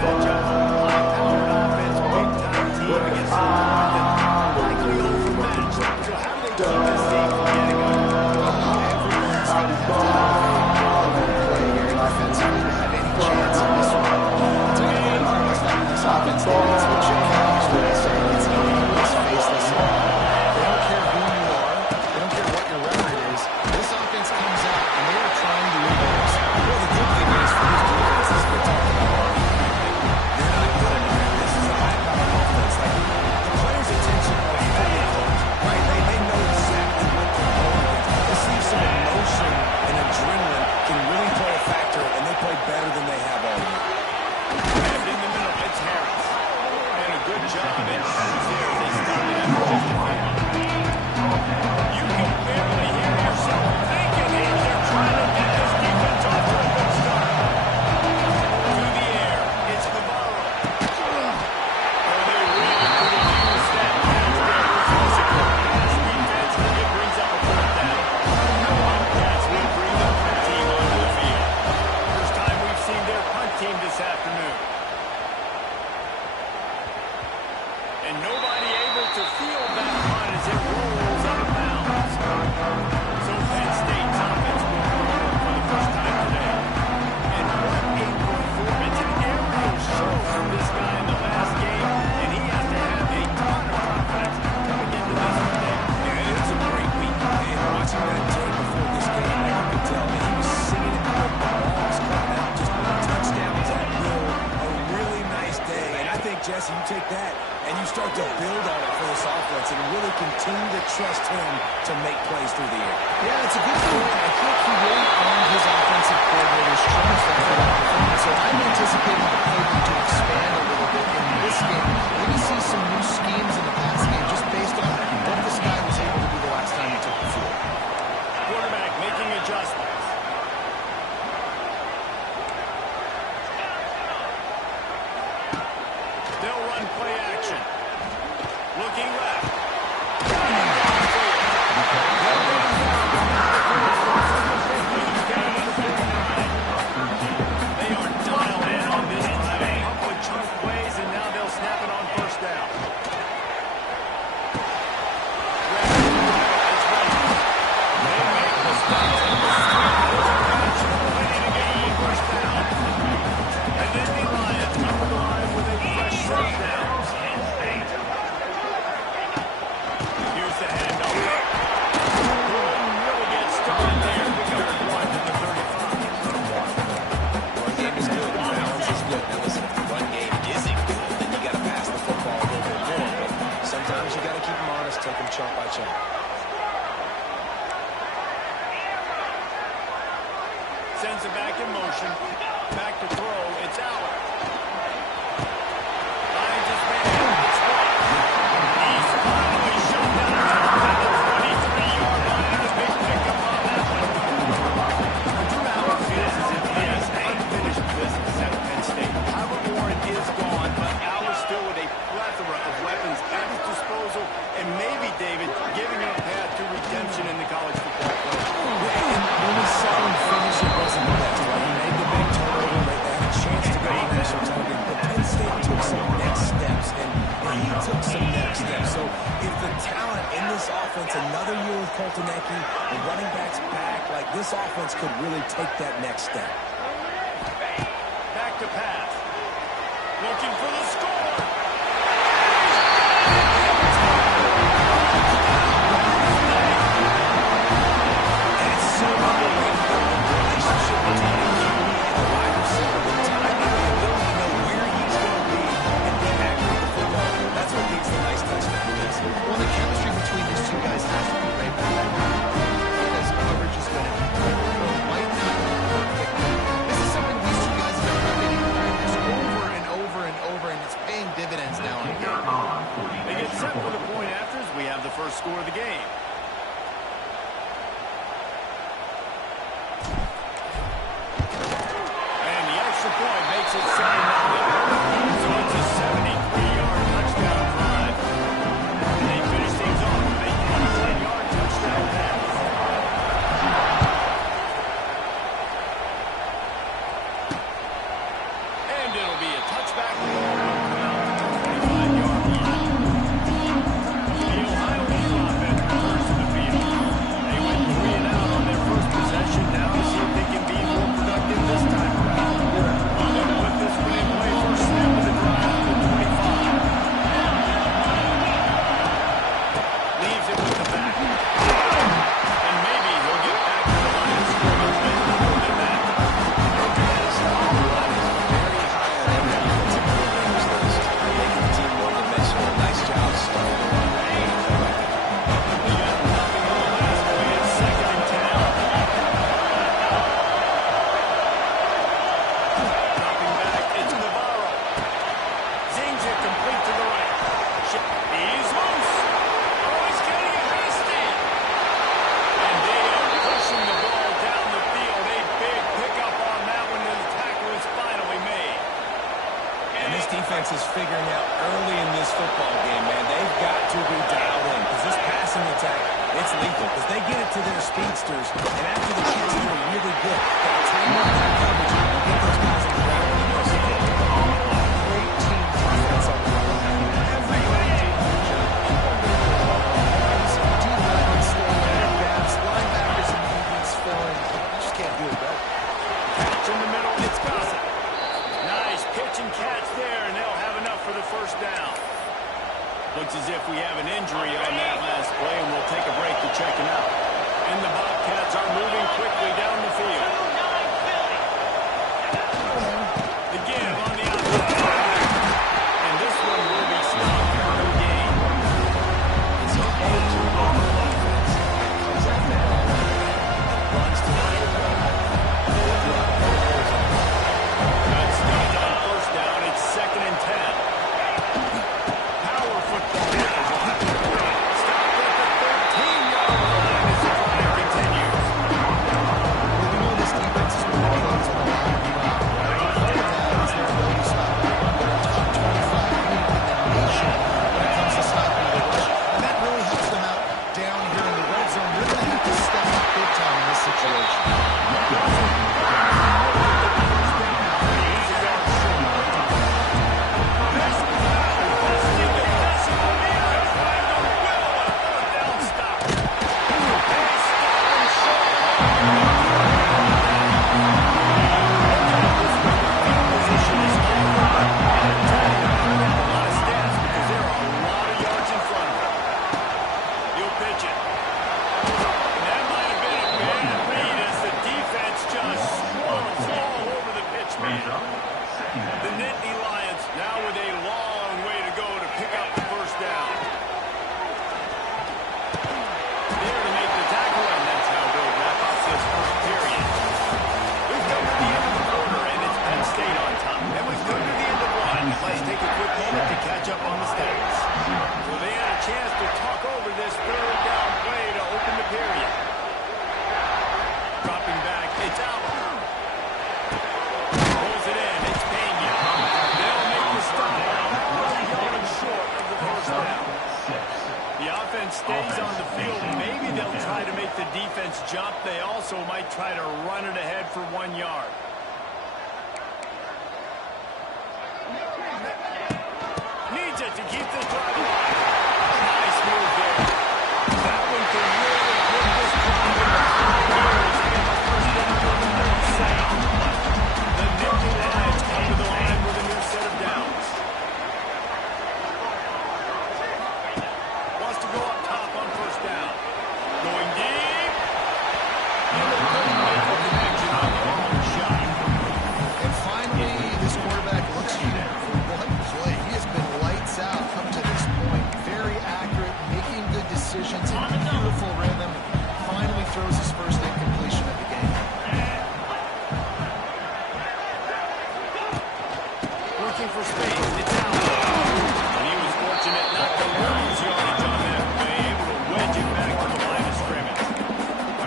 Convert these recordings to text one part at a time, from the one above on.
matchup. High-powered offense, big-time team against a opponent that's likely overmatched. So how do they keep this thing from getting ugly? Everyone's going to have to have a big play here defensively to have any chance in this one. I'll tell you the funny part about stopping this offense, David, it's what Chip Kelly used to always say. It's eating this faceless line. They don't care who you are. They don't care what your record is. This offense comes out, and they are trying to win games. Well, the good thing is for this defense is we're talking about they're not good enough. This is a high-powered offense. Like, the players' attention are fully hooked, right? They know exactly what they're going against. This leaves some emotion and adrenaline can really play a factor, and they play better than they have all year. And in the middle, it's Harris. And a good job in defense there. They stopped it after just a few. You can barely hear yourself thinking here. They're trying to get this defense off to a good start. To the air, it's Navarro. Oh, they really could have used that pass there. Physical pass defense. It brings up a fourth down. One pass will bring the punt team onto the field. First time we've seen their punt team this afternoon. And nobody able to field that punt as it rolls out of bounds. So Penn State's offense will roll for the first time today. And what a performance, an aerial show from this guy in the last game. And he has to have a ton of confidence coming into this one day. Yeah, it was a great week. And watching that tape before this game, I could tell that he was singing it when the ball was coming out. Just touchdowns at will. A really nice day. And I think, Jesse, you take that and you start to build on it for this offense and really continue to trust him to make plays through the air. Yeah, it's a good point. I think he really earned his offensive coordinator's trust after that performance. So I'm anticipating the playbook to expand a little bit in this game. Maybe see some new schemes in the pass game just based on what this guy was able to do the last time he took the field. Quarterback making adjustments. They'll run play action. Looking left. They are dialed in on this time. A couple of chunk plays, and now they'll snap it on first down. It's ready. They make the stop. Ready to get on first down. And then the Lions come to the line with a fresh first down. Here's the handoff. Really gets started there. Yard 1 to the 35. Run game is good. Balance is good. Now listen, if the run game isn't good, then you got to pass the football a little bit more. But sometimes you got to keep them honest, take them chunk by chunk. Sends it back in motion. Back to throw. It's Allen. Finds his man. It's White. He's finally shut down at the 23-yard line. And a big pickup on that one. Drew Allen feels as if he has unfinished business at Penn State. Howard Warren is gone, but Allen still with a plethora of weapons at his disposal. And maybe, David, giving him a path to redemption in the college football play. When he saw him finish, it wasn't the best, right? He made the big turnover. They had a chance to go on national television. But Penn State took some next steps, and he took some next steps. So if the talent in this offense, another year with Colton Ecke, the running backs back, like this offense could really take that next step. Back to pass. Looking for the score. And it's so unbelievable, the relationship between the QB and the wide receiver, the timing, the ability to know where he's going to be and be accurate with the football. That's what leads to nice touchdowns. Well, the chemistry between these two guys has to be right back. Because coverage is going to be critical. Might not be perfect. This is something these two guys have been repeating practice over and over and over, and it's paying dividends now and again. They get set for the point afters. We have the first score of the game. And the extra point makes it 7-0. So it's a 73-yard touchdown drive. And they finish things off with a 27-yard touchdown pass. And it'll be a touchback. And this defense is figuring out early in this football game, man, they've got to be dialed in because this passing attack, it's lethal because they get it to their speedsters, and after the catches are really good, they'll time up that coverage and get those guys on the ground when they press it. Great team defense on the line. Everybody did a good job. D-linemen staying in their gaps. Linebackers and movements filling. You just can't do it better. Catch in the middle, it's Gossett. Nice pitch and catch there, and they'll have enough for the first down. Looks as if we have an injury on that last play, and we'll take a break to check him out. And the Bobcats are moving quickly down the field. The give on the outside. And this one will be stopped for no gain. It's an edge of the offense. Comes off that runs to the end zone. Good stuff on first down. It's 2nd and 10. Power football. Stop at the 13-yard line as the drive continues. We know this defense is really close to the line of drive. Third down is their ability to stop the run. They're a top 25 unit in the nation when it comes to stopping the rush. And that really helps them out down here in the red zone. They're going to have to step up big time in this situation. The Nittany Lions now with a long way to go to pick up the first down. There to make the tackle, and that's how they'll wrap up this first period. We've come to the end of the quarter, and it's Penn State on top. And we've come to the end of one. Let's take a quick moment to catch up on the stats. So they had a chance to talk over this third down play to open the period. Dropping back, it's out. Pulls it in, it's Pena. They'll make the stop about 1 yard short of the first down. The offense stays on the field. Maybe they'll try to make the defense jump. They also might try to run it ahead for 1 yard. Needs it to keep this drive alive. Nice move there. That one can really put this drive in high gears and get the first down on the 37. The Nittany Lions come to the line with a new set of downs. Wants to go up top on first down. Going deep. And they couldn't make the connection on the long shot. And finally, this quarterback looks unique for one play. He has been lights out up to this point. Very accurate, making good decisions, in beautiful rhythm. Finally throws his first incompletion of the game. Looking for space. It's out. And he was fortunate not to lose yardage on that play, able to wedge it back to the line of scrimmage.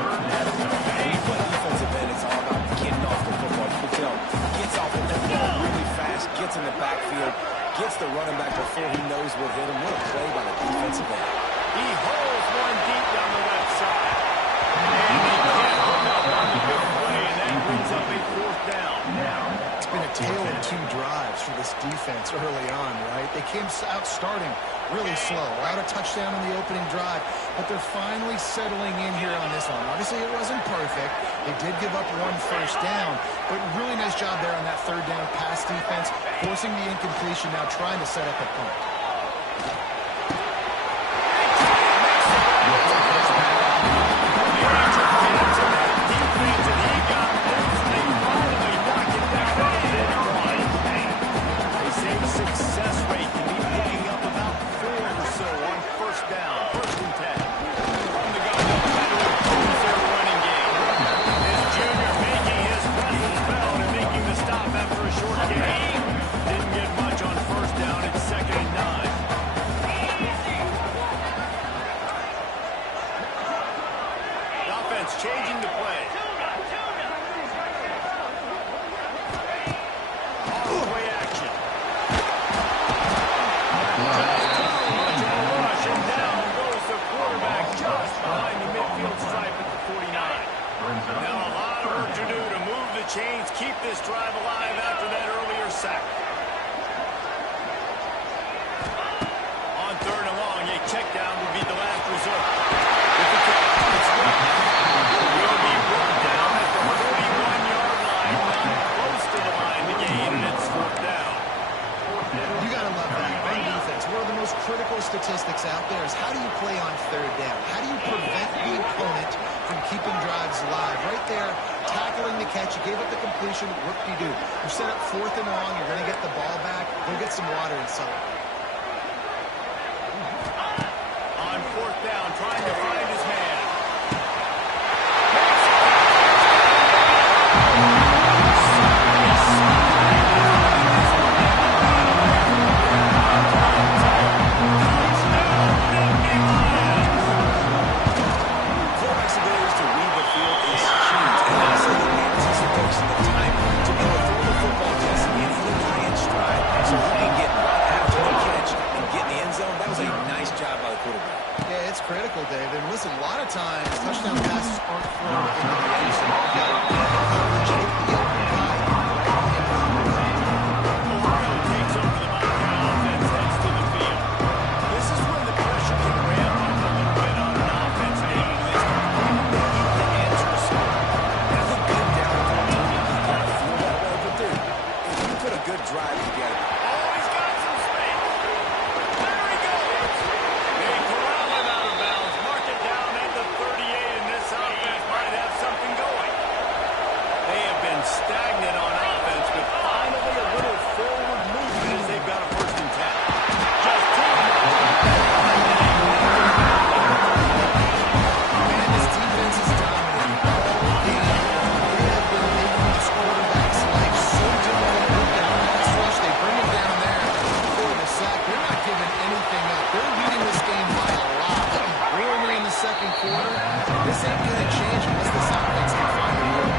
When you play defensive end, it's all about getting off the football. You can tell, gets off the football really fast, gets in the backfield, gets the running back before he knows what hit him. What a play by the defensive end. He holds one deep down the left side. And he can't hook up on the big play, and that brings up a fourth down. It's been a tale of two drives for this defense early on, right? They came out starting really slow, allowed a touchdown on the opening drive, but they're finally settling in here on this one. Obviously, it wasn't perfect. They did give up one first down, but really nice job there on that third down pass defense, forcing the incompletion, now trying to set up a punt. Success rate can be picking up about 4 or so on first down, 1st and 10. From the gun, they'll try to impose their running game. This junior making his presence felt and making the stop after a short gain. Didn't get much on first down. It's 2nd and 9. simple statistics out there is how do you play on third down? How do you prevent the opponent from keeping drives alive? Right there, tackling the catch. You gave up the completion. What do? You set up 4th and long. You're going to get the ball back. Go get some water and sun. On 4th down, trying to find his man. Critical, David. And listen, a lot of times touchdown passes aren't thrown into the end zone. You got to coverage, hit the open guy right in the Ohio takes over the Montana offense, heads to the field. This is when the pressure can ramp up a little bit on an offense making this the answer score. That's a good down for a team. You gotta feel that way, but dude, if you put a good drive together. Oh, he's got some space. There he goes. They corral him out of bounds. Mark it down at the 38, and this offense might have something going. They have been stagnant on offense, but finally a little forward movement as they've got a 1st and 10. Just 2 Man, this defense is dominating all game. They have been making this quarterback's life so difficult with their pass rush. They bring it down there for the sack. They're not giving anything up. They're leading this game by a lot. Early in the 2nd quarter, this ain't going to change unless this offense can find a way.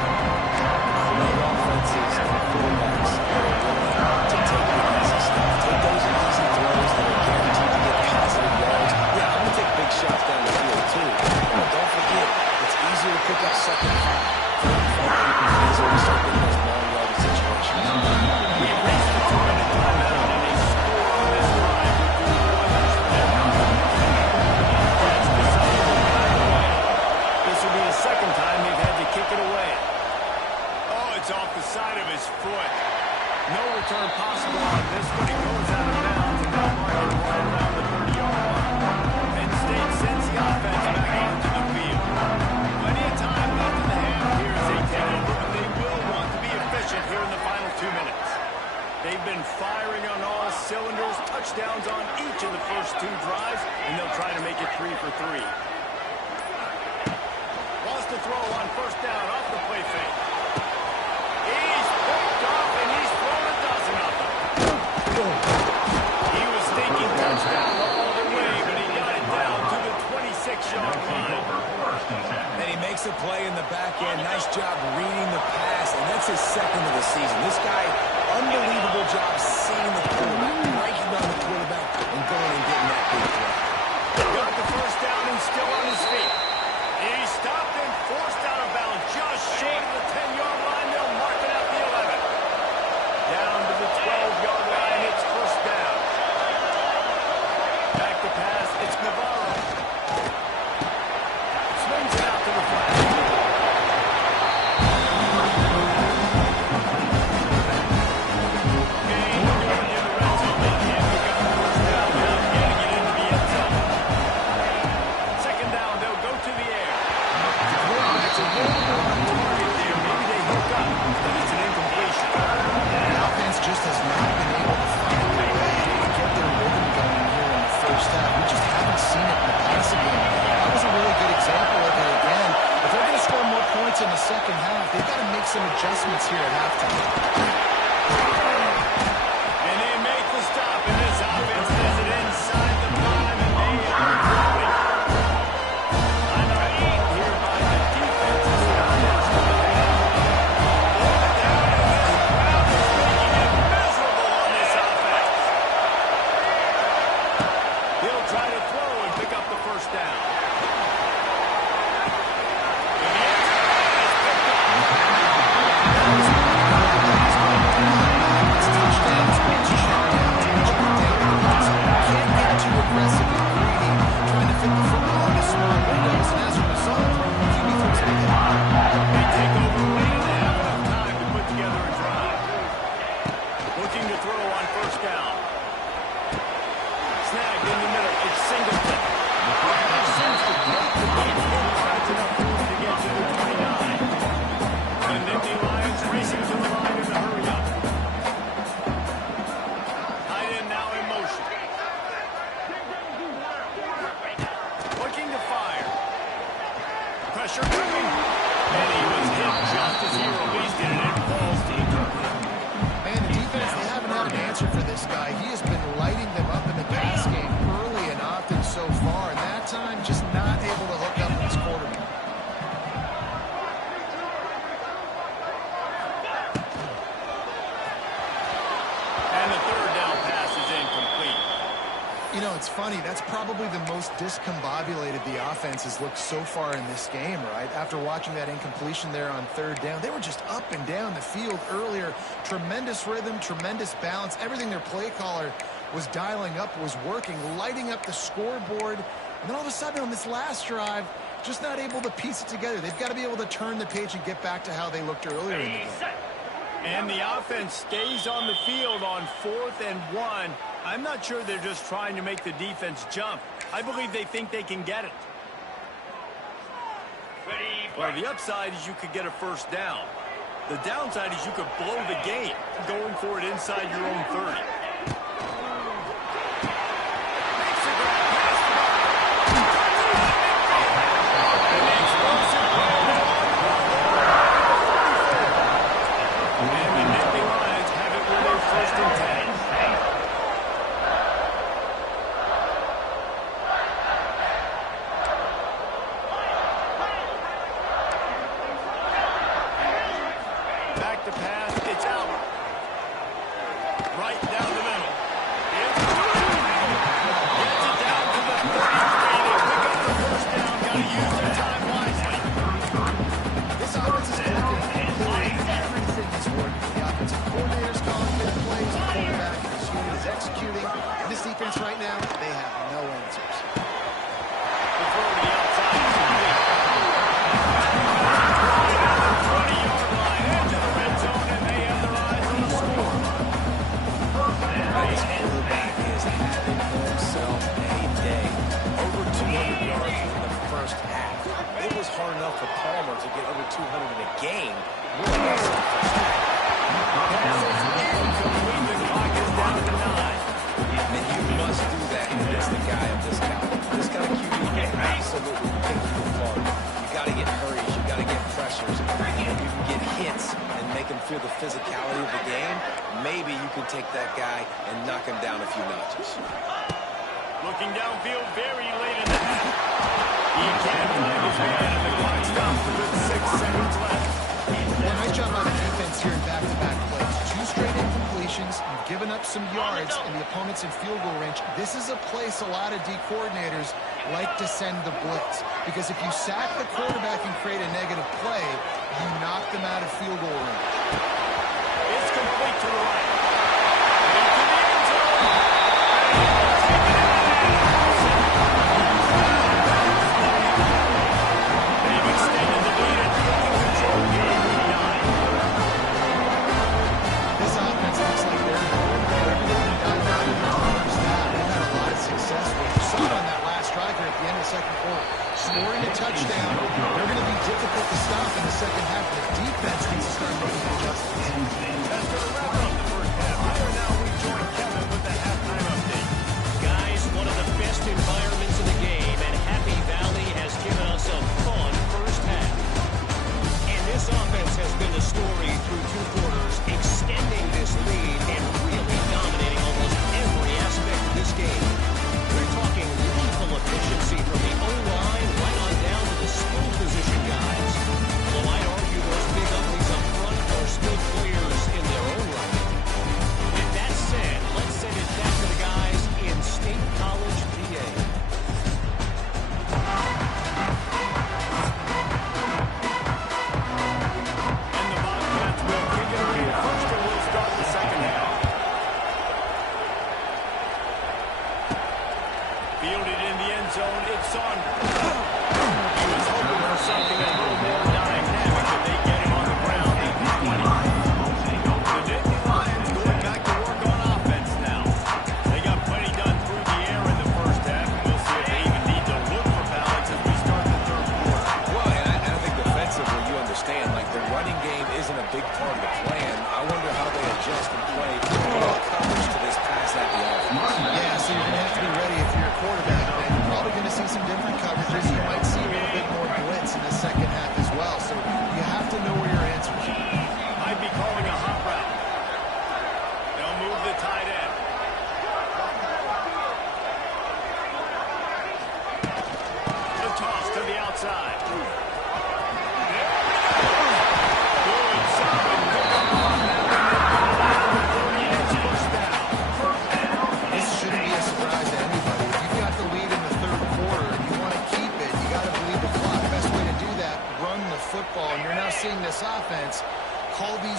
Great offenses and quarterbacks are willing to take the easy stuff. Take those easy throws that are guaranteed to get positive yards. Yeah, I'm going to take big shots down the field, too. But don't forget, it's easier to pick up 2nd and 5. 3rd and 5 can be easier to start getting those long yardage situations. We've reached the 2-minute timeout, and they score on this drive with 3 points for their offense decided to run away. This will be the 2nd time they've had to kick it away. Oh, it's off the side of his foot. No return possible on this one. It goes out of bounds and now marking right around the 30-yard line. Penn State sends the offense back onto the field. Plenty of time left in the half here as they take over, but they will want to be efficient here in the final 2 minutes. They've been firing on all cylinders, touchdowns on each of the first 2 drives, and they'll try to make it 3 for 3. Wants to throw on 1st down off the play fake. He's picked off, and he's thrown a dozen of them. He was thinking touchdown all the way, but he got it down to the 26-yard line. And he makes a play in the back end. Nice job reading the pass, and that's his 2nd of the season. This guy, unbelievable job seeing the quarterback, breaking down the quarterback, and going and getting that big play. Got the 1st down and still on his feet. He stopped and forced out of bounds just short of the 10-yard line. They'll mark it at the 11. Down to the 12-yard line. It's 1st down. Back to pass. It's Navarro. Swings it out to the flat. Just has not been able to find a way to get their rhythm going here in the 1st half. We just haven't seen it in the passing game. That was a really good example of it again. If they're going to score more points in the 2nd half, they've got to make some adjustments here at halftime. And they make the stop, and this offense has it inside the 5, and they are crowding. I'm not here by the defense. It's not as good. Try to throw and pick up the 1st down. snagged in the middle. It's Singleton. He seems to break the defense. That's enough room to get to the 29. The Nittany Lions racing to the line in a hurry up. Tight end now in motion. Looking to fire. Pressure coming. And he was hit just as he released it, and it falls deep. Man, the defense, they haven't had an answer for this guy. He has been lighting them up in the pass game early and often so far, and that time just not able to hook up with his quarterback. And the third down pass is incomplete. You know, it's funny. That's probably the most discombobulated the offense has looked so far in this game, right? After watching that incompletion there on third down, they were just up and down the field earlier. Tremendous rhythm, tremendous balance. Everything their play caller was dialing up was working, lighting up the scoreboard. And then all of a sudden on this last drive, just not able to piece it together. They've got to be able to turn the page and get back to how they looked earlier in the game. And the offense stays on the field on 4th and 1. I'm not sure they're just trying to make the defense jump. I believe they think they can get it. Well, the upside is you could get a first down. The downside is you could blow the game going for it inside your own 30. Back to pass, it's out. Right down the middle. Gets it down to the 33. They pick up the first down. Got to use their time wisely. This offense is clicking. Everything is working. The offensive coordinator's calling good plays. The quarterback in this unit is executing. And this defense right now, they have no answers. The throw to the outside is complete. 20-yard line into the red zone, and they have their eyes on the score. This quarterback is having himself a day. Over 200 yards in the first half. It was hard enough for Palmer to get over 200 in a game. More or less in the first half. Pass is incomplete. The clock is down to 9. And you must do that against the guy of this caliber. This kind of QB can absolutely pick you apart. You got to get hurries. You got to get pressures. And you can get hits and make him feel the physicality of the game. Maybe you can take that guy and knock him down a few notches. Looking downfield very late in the half. He can't find his man, and the clock stops with 6 seconds left. Yeah, nice job by the defense here in back-to-back plays. 2 straight incompletions. You've given up some yards, and the opponent's in field goal range. This is a place a lot of D coordinators like to send the blitz, because if you sack the quarterback and create a negative play, you knock them out of field goal range. It's complete to the right. Into the end zone. They've extended the lead and taking control here in week 9. This offense looks like they're everything they've done now in the first half. They've had a lot of success with. You saw it on that last drive here at the end of the second quarter. Scoring a touchdown, they're going to be difficult to stop in the second half. The defense needs to start making adjustments. That's going to wrap up the first half. Here now we join Kevin with the halftime update. Guys, one of the best environments in the game, and Happy Valley has given us a fun first half. And this offense has been the story through 2 quarters, extending this lead and really dominating almost every aspect of this game. We're talking lethal efficiency from the O-line right on down to the skill position guys. Well, I'd argue those big uglies up front are skilled players in their own right. With that said, let's send it back to the guys in State College, PA. And the Bobcats will kick it away first, and we'll start the second half. Fielded in the end zone, it's Saunders. He was hoping for something a little more dynamic, but they get him on the ground at the 20. The Nittany Lions going back to work on offense now. They got plenty done through the air, and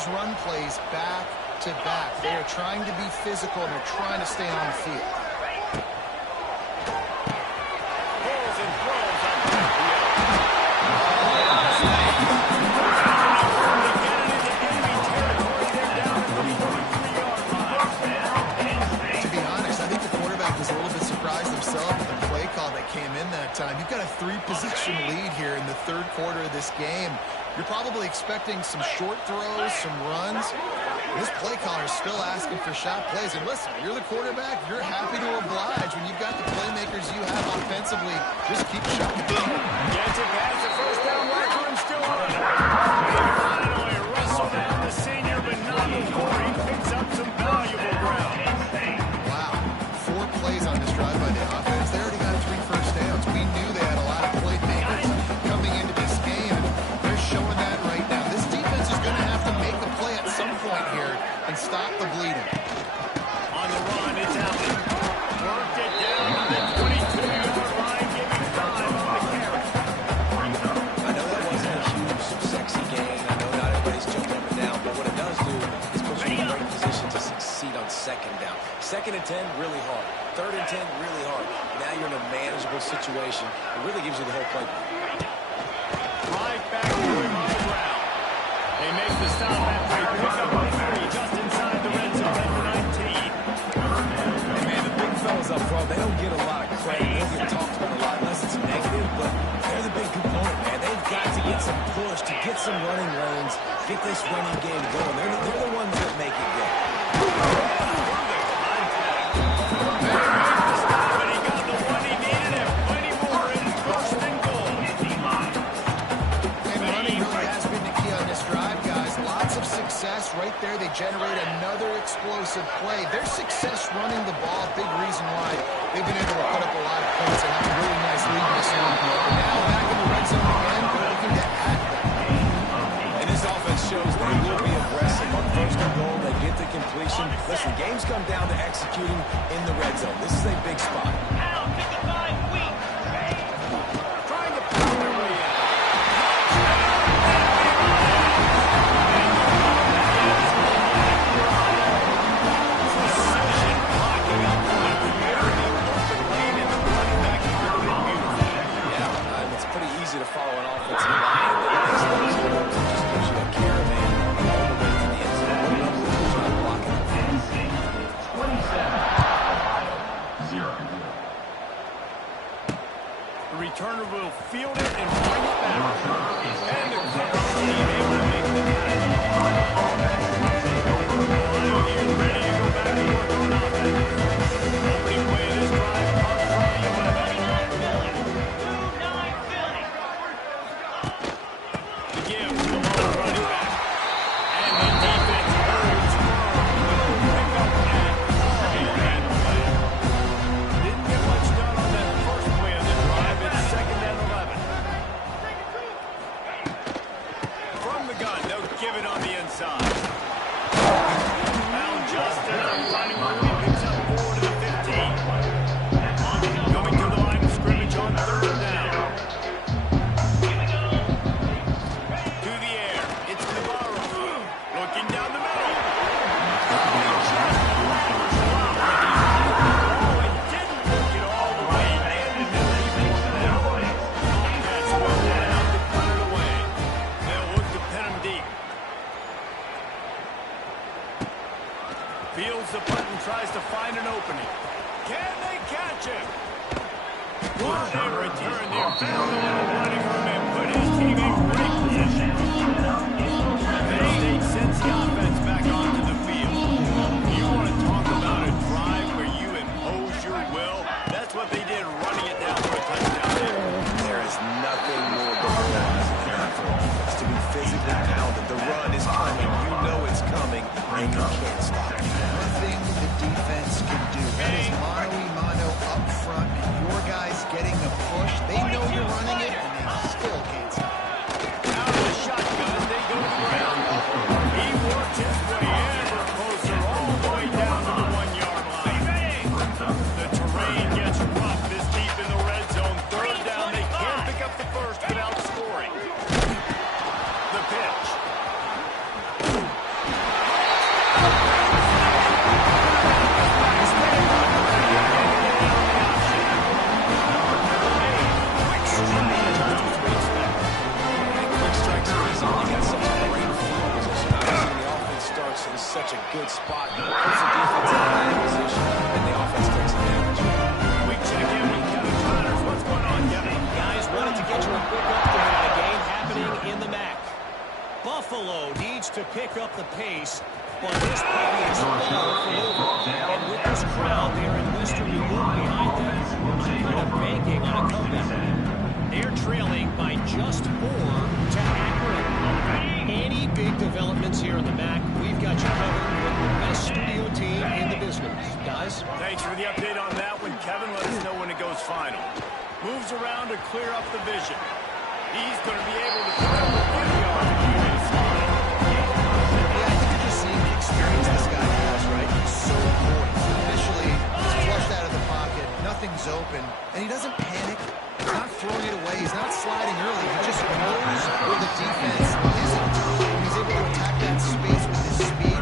these run plays back to back. They are trying to be physical, and they're trying to stay on the field. Pulls and throws up the field. To get it into enemy territory, they're down at the 43-yard line. To be honest, I think the quarterback was a little bit surprised himself with the play call that came in that time. You've got a 3-possession lead here in the third quarter of this game. You're probably expecting some short throws, some runs. This play caller is still asking for shot plays. And listen, you're the quarterback. You're happy to oblige when you've got the playmakers you have offensively. Just keep shooting. Gets it past the first down marker and still on it. They finally wrestle down the senior, but not before he picks up some valuable ground. Wow. 4 plays on this drive by the offense. They already got 3 first downs. We knew they had a lot of playmakers coming into this game. They're showing that right now. This defense is going to have to make a play at some point here and stop the bleeding. On the run, it's Allen. Worked it down to the 22-yard line, giving 5 on the carry. I know that wasn't a huge, sexy gain. I know not everybody's jumping up and down, but what it does do is put you in a great position to succeed on second down. 2nd and 10, really hard. 3rd and 10, really hard. Now you're in a manageable situation. It really gives you the whole playbook. Right back to him on the ground. They make the stop after a pickup of 3 just inside the red zone at the 19. And man, the big fellas up front, they don't get a lot of credit. They don't get talked about a lot unless it's negative, but they're the big component, man. They've got to get some push, to get some running lanes, get this running game going. They're the ones that make it go. But he got the one he needed and plenty more in 1st and goal. And running really has been the key on this drive, guys. Lots of success right there. They generate another explosive play. Their success running the ball, big reason why they've been able to put up a lot of points and have a really nice lead this one. And now back in the red zone again, they're looking to add them. And this offense shows they will be aggressive on 1st and goal. They get the completion. Listen, games come down to executing in the red zone. This is a big spot. Trying to pound their way in. Precision blocking up front. Very open lane and the running back through it beautifully. Yeah, it's pretty easy to follow an offensive line that makes those moves and just gives you a caravan all the way to the end zone. What an unbelievable job blocking. The returner will field it and bring it back. And the Colts team able to make the catch. He's ready to go back to work on offense. Opening play of this drive comes from the 11. To give to the lone running back. And the defense holds firm. Pick up at all that play. Didn't get much done on that first play of the drive. It's 2nd and 11. From the gun, they'll give it on the inside. Found Justin on running room. Picks up 4 to the 15. Going to the line of scrimmage on 3rd down. To the air. It's Navarro. Looking down the middle. Oh, it didn't work it all the way. Landed in the defense there. That's well down out to punt it away. They'll look to pin him deep. Fields the punt and tries to find an opening. Can they catch him? Will they return their found the little running room and put his team in great position? Penn State sends the offense back onto the field. You want to talk about a drive where you impose your will? That's what they did, running it down for a touchdown there. There is nothing more demoralizing than that for a defense to be physically pounded. The run is coming. You know it's coming, and you can't stop it. Nothing the defense can do. That is mano-a-mano up front, and your guys getting the push. They know you're running it, and they still can't stop it. Out of the shotgun, they go to the ground. He works the pace, but this puppy is far from over. And with this crowd there in Western New York behind them, kind of banking on a comeback. They're trailing by just 4 to accurate. Any big developments here in the MAC, we've got you covered with the best studio team in the business. Guys? Thanks for the update on that one, Kevin. Let us know when it goes final. Moves around to clear up the vision. He's going to be able to put up a good yard. Yeah, I think you're just seeing the experience this guy has, right? He's so poised. Initially, he's flushed out of the pocket. Nothing's open. And he doesn't panic. He's not throwing it away. He's not sliding early. He just knows where the defense isn't. He's able to attack that space with his speed.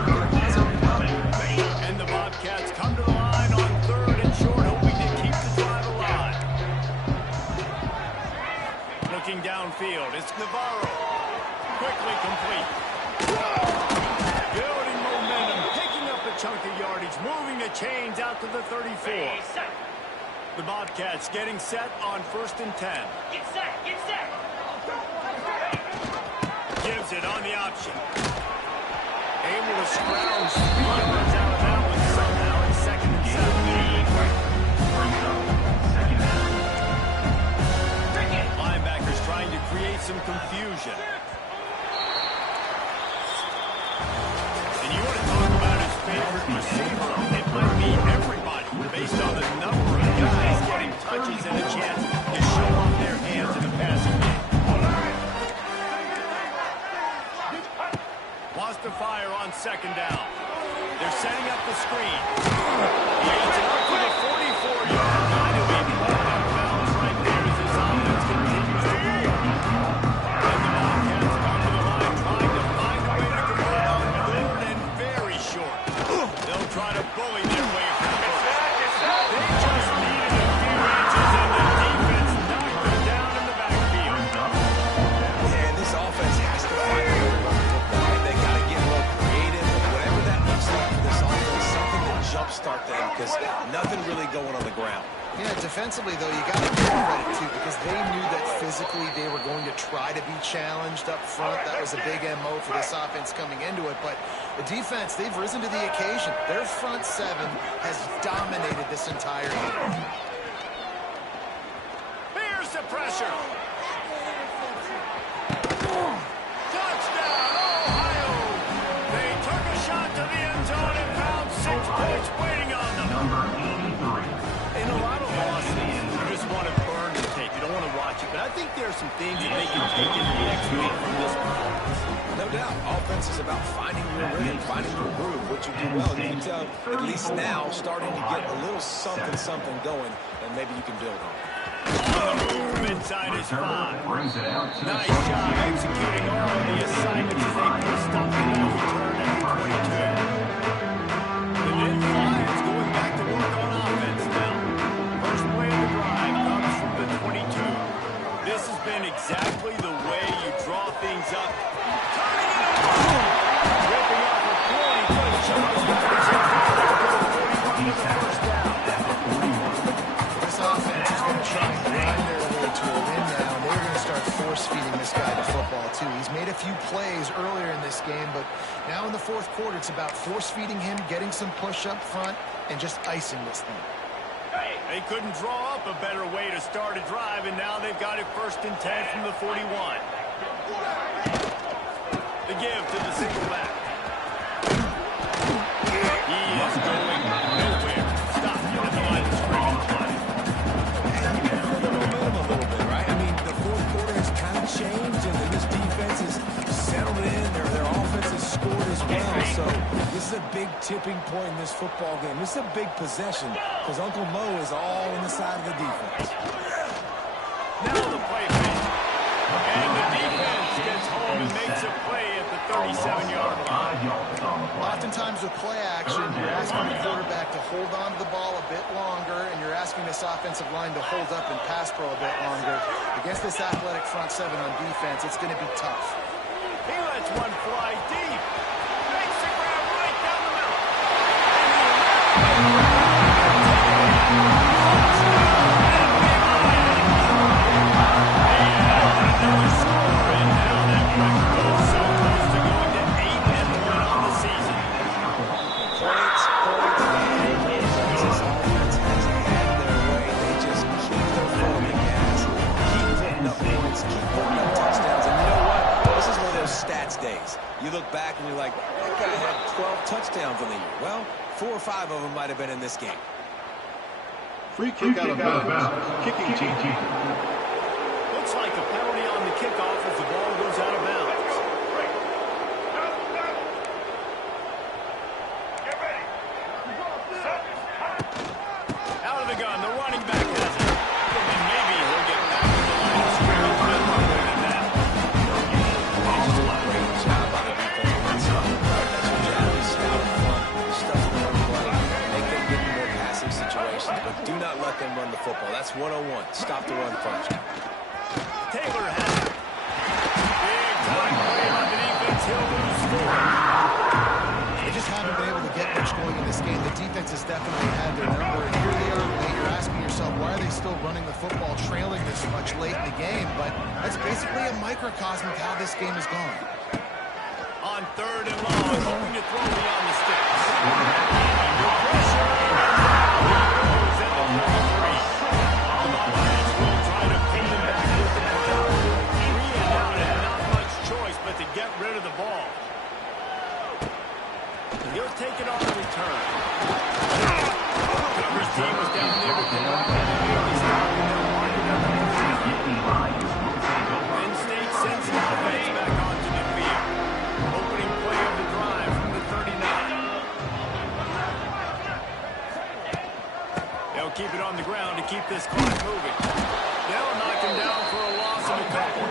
And the Bobcats come to the line on 3rd and short, hoping to keep the drive alive. Looking downfield, it's Navarro. Quickly complete. Building momentum, picking up a chunk of yardage, moving the chains out to the 34. The Bobcats getting set on 1st and 10. Get set, get set. Gives it on the option. Able to scrounge 3 yards out of that one somehow in 2nd and 7. Linebackers trying to create some confusion. And you want to talk about his favorite receiver? It might be everybody, based on the number of guys getting touches and a chance to show off their hands in the passing game. Wants to fire on 2nd down. They're setting up the screen. He aids it up to the 44-yard line. He'll be put out of bounds right there as his offense continues to roll. And the Bobcats come to the line trying to find a way to convert on 3rd and very short. They'll try to bully their way from the first. They just needed a few inches and the defense knocked them down in the backfield. And this offense has to find a way to run the football. Right? They got to get more creative, whatever that looks like for this offense, something to jumpstart them because nothing really going on the ground. Yeah, defensively, though, you got to give credit, too, because they knew that physically they were going to try to be challenged up front. That was a big MO for this offense coming into it. But the defense, they've risen to the occasion. Their front 7 has dominated this entire game. Here's the pressure. Touchdown, Ohio! They took a shot to the end zone and found 6 points waiting on them. In a lot of losses, you just want to burn the tape. You don't want to watch it. But I think there are some things that they can take into next week from this performance. No doubt. Offense is about finding your rhythm, finding your groove, what you do well. You can tell, at least now, starting to get a little something going, and maybe you can build on it. On the move inside his 5. Nice job executing all of the assignments as they put a stop to that return at the 22. The Lions going back to work on offense now. First play of the drive comes from the 22. This has been exactly the way you draw things up. Turning it over. Ripping off a 40-foot shot. He puts it back to the 41 with the first down. This offense is going to try and grind their way to a win now. They're going to start force-feeding this guy the football, too. He's made a few plays earlier in this game, but now in the 4th quarter, it's about force-feeding him, getting some push up front, and just icing this thing. They couldn't draw up a better way to start a drive, and now they've got it 1st and 10 from the 41. The give to the single back. He is going nowhere. Stop at the line of scrimmage. The momentum a little bit, right? I mean, the 4th quarter has kind of changed, and then this defense is settled in. Their offense has scored as well. So this is a big tipping point in this football game. This is a big possession because Uncle Mo is all on the side of the defense. Now the play fake. And the defense gets home and makes a play at the 37-yard line. Oftentimes with play action, you're asking the quarterback to hold on to the ball a bit longer, and you're asking this offensive line to hold up and pass pro a bit longer. Against this athletic front 7 on defense, it's going to be tough. He lets one fly deep. Makes the grab right down the middle. Another score, and now that record goes so close to going to 8-1 you look back and you're like, that guy had 12 touchdowns on the year. Well, 4 or 5 of them might have been in this game. Free kick out of bounds. Kicking team. Looks like a penalty on the kickoff as the ball goes out of bounds. Out of the gun, the running back has it. And maybe he'll get back to the line of scrimmage a bit more than that. Just a great job on the defense. That's what you have to scout up front. Stuff the run play. Make them get in more passing situations, but do not let them run the football. That's 101. Stop the run first. Taylor has it. Big time play on the defense. He'll lose score. They just haven't been able to get much going in this game. The defense has definitely had their number, and here they are late. You're asking yourself, why are they still running the football, trailing this much late in the game? But that's basically a microcosm of how this game has gone. On 3rd and long, hoping to throw beyond the sticks. Under pressure. Goes at the 33. The Lions will try to pin him back with the ball. 3 and out and not much choice but to get rid of the ball. He'll take it on the return. Coverage team was down there with the ball. Penn State sends the offense back onto the field. Opening play of the drive from the 39. They'll keep it on the ground to keep this clock moving. They'll knock him down for a loss of a couple.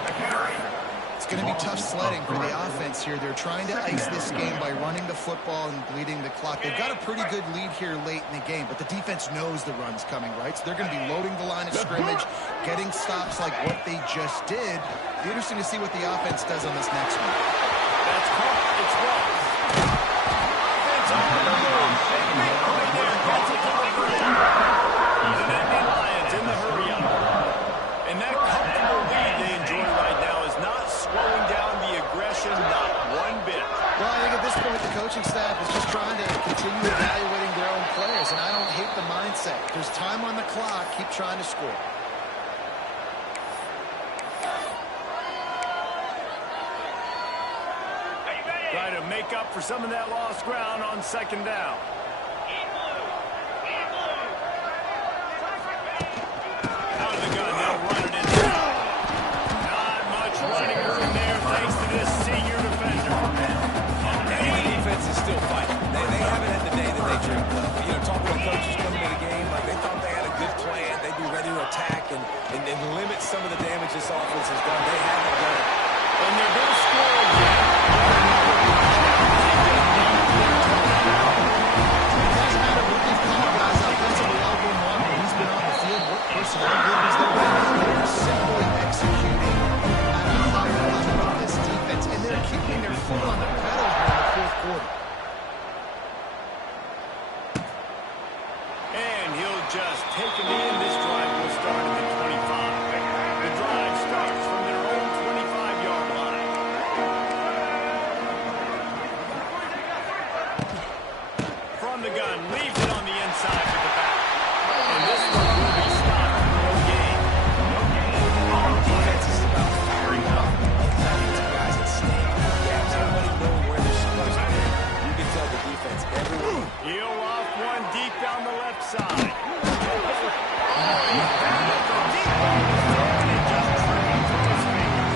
It's going to be tough sledding for the offense here. They're trying to ice this game by running the football and bleeding the clock. They've got a pretty good lead here late in the game, but the defense knows the run's coming, right? So they're going to be loading the line of scrimmage, getting stops like what they just did. It'll be interesting to see what the offense does on this next one. That's caught. It's Ross. Offense on the move. Big play there. Gets it to the 30. The Nittany Lions in the hurry-up. And that comfortable lead they enjoy right now is not slowing down the aggression, not one bit. Well, I think at this point, the coaching staff is just trying to continue evaluating their own players, and I don't hate the mindset. There's time on the clock. Keep trying to score. Try to make up for some of that lost ground on 2nd down. Out of the gun, they'll run it in. Not much running room there thanks to this senior defender. And the defense is still fighting. They haven't had the day that they dreamed of. You know, talking to coaches coming to the game, like they thought they had a good plan. They'd be ready to attack and limit some of the damage this offense has done. They haven't done it. And they're going to score again. They're simply executing at a high level of this defense, and they're keeping their foot on the pedal here in the 4th quarter. And he'll just take him in. This drive will start at the 25. The drive starts from their own 25-yard line. From the gun, leaves it on the inside with the back. And this one will be stopped. No gain. Defense is about firing up. Having some guys that stay in the gaps. Everybody knowing where they're supposed to be. You can tell the defense everywhere. He'll off one deep down the left side. Oh, he's found it. The deep ball was there, and it just tripped through his fingers.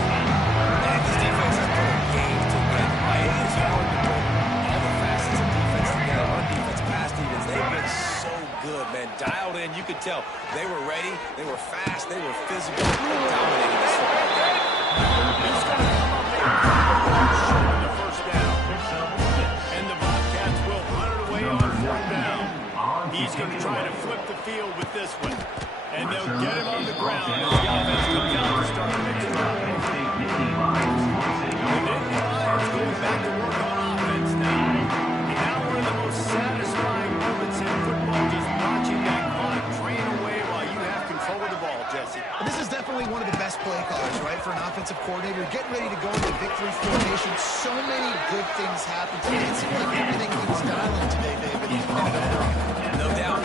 And this defense has put a game together. It is hard to put all the facets of defense together. On defense, pass defense, they've been so good, man. Dialed in, you could tell. They were ready, they were fast, they were physical. They dominated this football game. He's going to come up and short of the 1st down. And the Bobcats will hunt it away on 4th down. He's going to try to flip the field with this one. And they'll get him on the ground as the offense comes out to start the next drive. The Nittany Lions going back to work on offense now. And now one of the most satisfying moments in football, just watching that clock drain away while you have control of the ball, Jesse. This is definitely one of the best play callers, right, for an offensive coordinator. Getting ready to go into victory formation. So many good things happen today. It seemed like everything he was dialing today, David. No doubt.